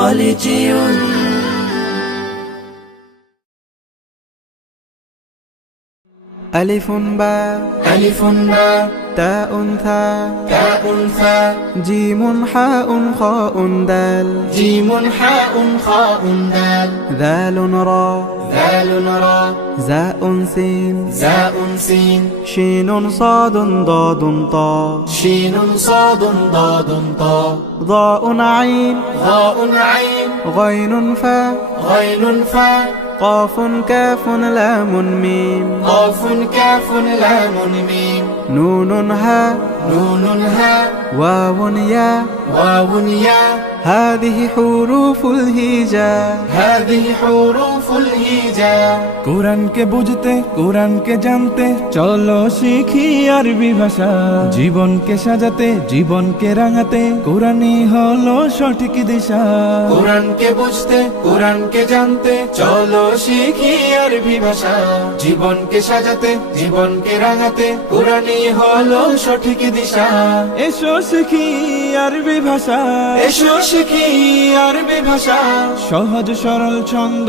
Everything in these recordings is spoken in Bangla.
خليجي. ألف باء ألف باء تاء ثاء تاء ثاء جيم حاء خاء دال جيم حاء خاء دال ذال را ذال را زاء سين زاء سين شين صاد ضاد طاء شين صاد ضاد طاء ضاء عين ضاء عين غين فاء غين فاء قاف كاف لام ميم قاف كاف لام ميم نون هاء نون هاء واو ياء واو ياء هذه حروف الهجاء هذه حروف الهجاء। কোরআনকে বুঝতে কোরআনকে জানতে চলো শিখি আরবি ভাষা জীবনকে সাজাতে জীবনকে রাঙাতে কোরআনই হলো সঠিক দিশা কোরআনকে বুঝতে কোরআনকে জানতে চলো শিখি আরবি ভাষা জীবনকে সাজাতে জীবনকে রাঙাতে কোরআনই হলো সঠিক দিশা। এসো শিখি আরবি ভাষা এসো শিখি আরবি ভাষা সহজ সরল ছন্দ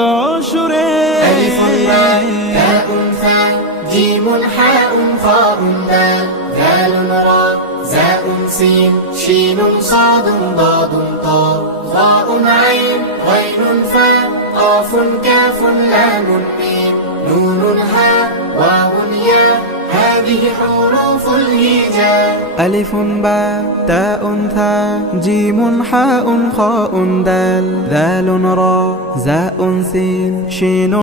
সুরে ألف باء تاء ثاء جيم حاء خاء دال ذال را زاء سين شين صاد ضاد طاء ضاء عين غين فاء قاف كاف لام ميم نون هاء واو ياء هذه حروف الهجاء ألف باء تاء ثاء جيم حاء خاء دال ذال را زاء سين شين